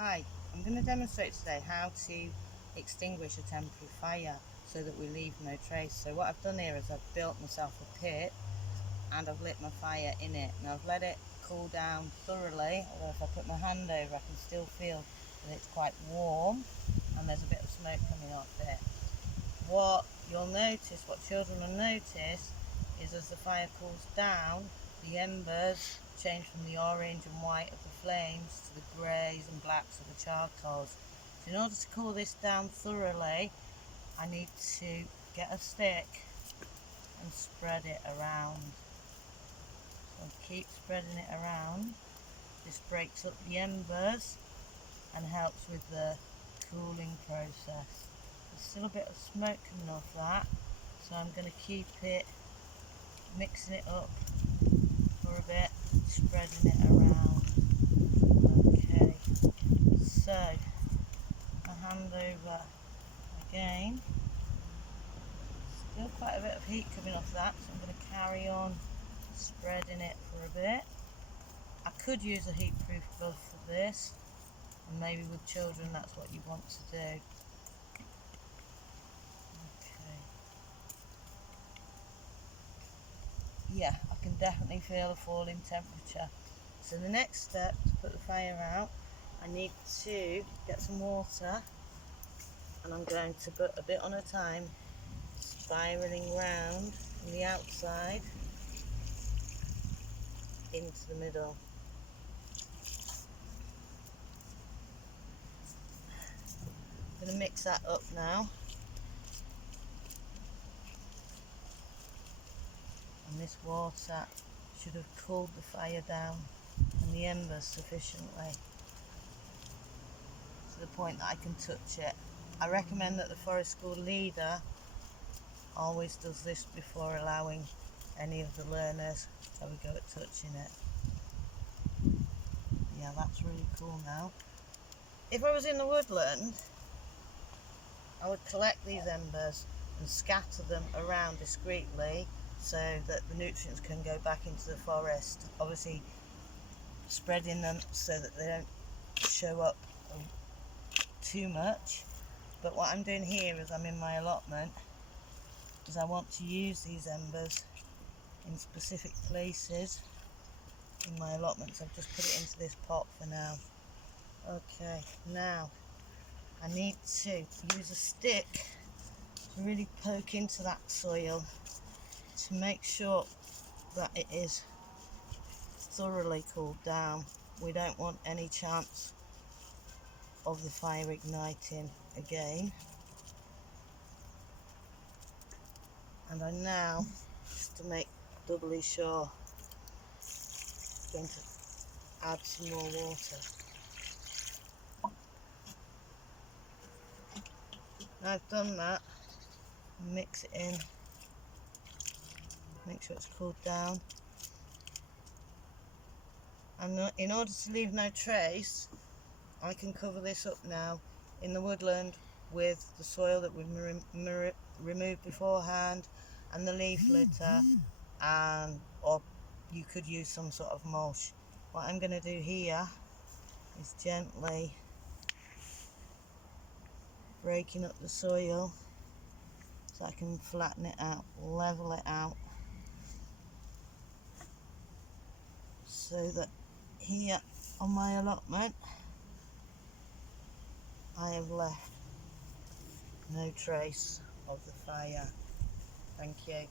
Hi, I'm going to demonstrate today how to extinguish a temporary fire so that we leave no trace. So what I've done here is I've built myself a pit and I've lit my fire in it. Now I've let it cool down thoroughly, although if I put my hand over I can still feel that it's quite warm and there's a bit of smoke coming off it. What you'll notice, what children will notice, is as the fire cools down, the embers change from the orange and white of the flames to the greys and blacks of the charcoals. So in order to cool this down thoroughly, I need to get a stick and spread it around. So keep spreading it around. This breaks up the embers and helps with the cooling process. There's still a bit of smoke coming off that, so I'm going to keep it, mixing it up for a bit, spreading it around. Okay, so my hand over again. Still quite a bit of heat coming off that, so I'm going to carry on spreading it for a bit. I could use a heat-proof glove for this, and maybe with children that's what you want to do. Yeah, I can definitely feel a fall in temperature. So the next step to put the fire out, I need to get some water, and I'm going to put a bit on a time, spiralling round from the outside into the middle. I'm going to mix that up now. And this water should have cooled the fire down and the embers sufficiently to the point that I can touch it. I recommend that the forest school leader always does this before allowing any of the learners to have a go at touching it. Yeah, that's really cool now. If I was in the woodland, I would collect these embers and scatter them around discreetly so that the nutrients can go back into the forest. Obviously spreading them so that they don't show up too much. But what I'm doing here is I'm in my allotment, because I want to use these embers in specific places in my allotments. I've just put it into this pot for now. Okay, now I need to use a stick to really poke into that soil to make sure that it is thoroughly cooled down. We don't want any chance of the fire igniting again. And I now, just to make doubly sure, I'm going to add some more water. Now I've done that, mix it in, make sure it's cooled down. And in order to leave no trace, I can cover this up now in the woodland with the soil that we've removed beforehand and the leaf litter, or you could use some sort of mulch. What I'm going to do here is gently breaking up the soil so I can flatten it out, level it out, so that here on my allotment I have left no trace of the fire. Thank you.